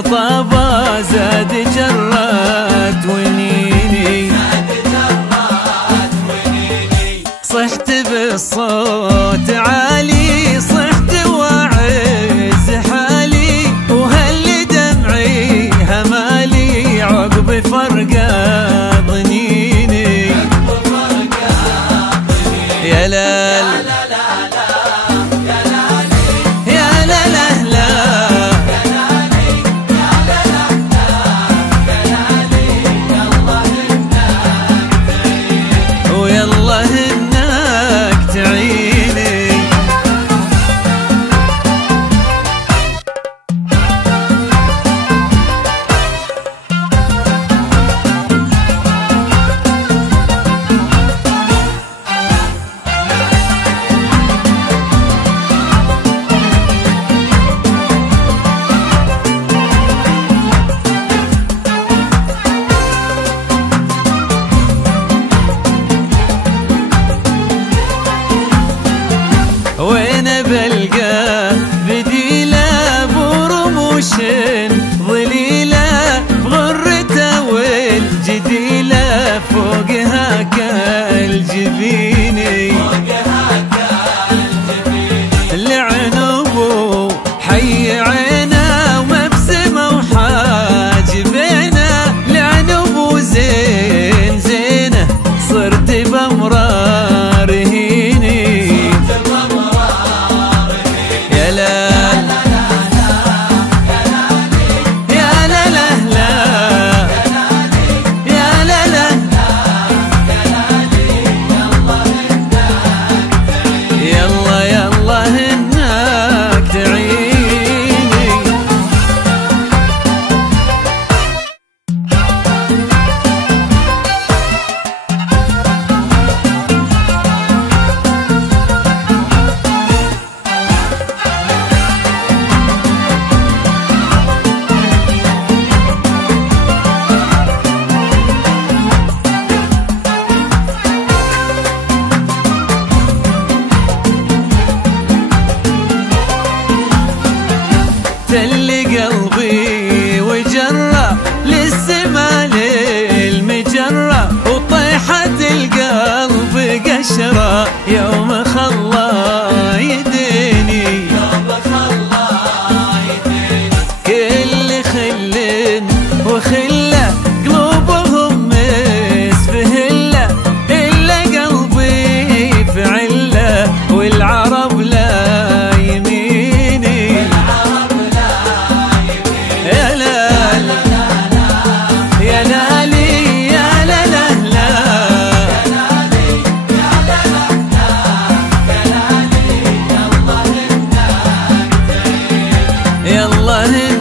طابا زاد جرات ونيني، صحت بالصوت عالي، صحت وعز حالي، وهل دمعي همالي عقب فرقة ضنيني. يا لال وين بلقى بديلة برموش ظليلة، بغرته والجديلة فوقها كالجبيني، لعنبو حي عينا ومبسمة وحاجبينا، لعنبو زين زينة صرت بمرار هيني. تل قلبي وجرة للسما للمجرة، وطيحت القلب قشرة يوم خلى يديني. كل خل وخلة قلوبهم مسفهلة، إلا قلبي في علة والعرب لا يلا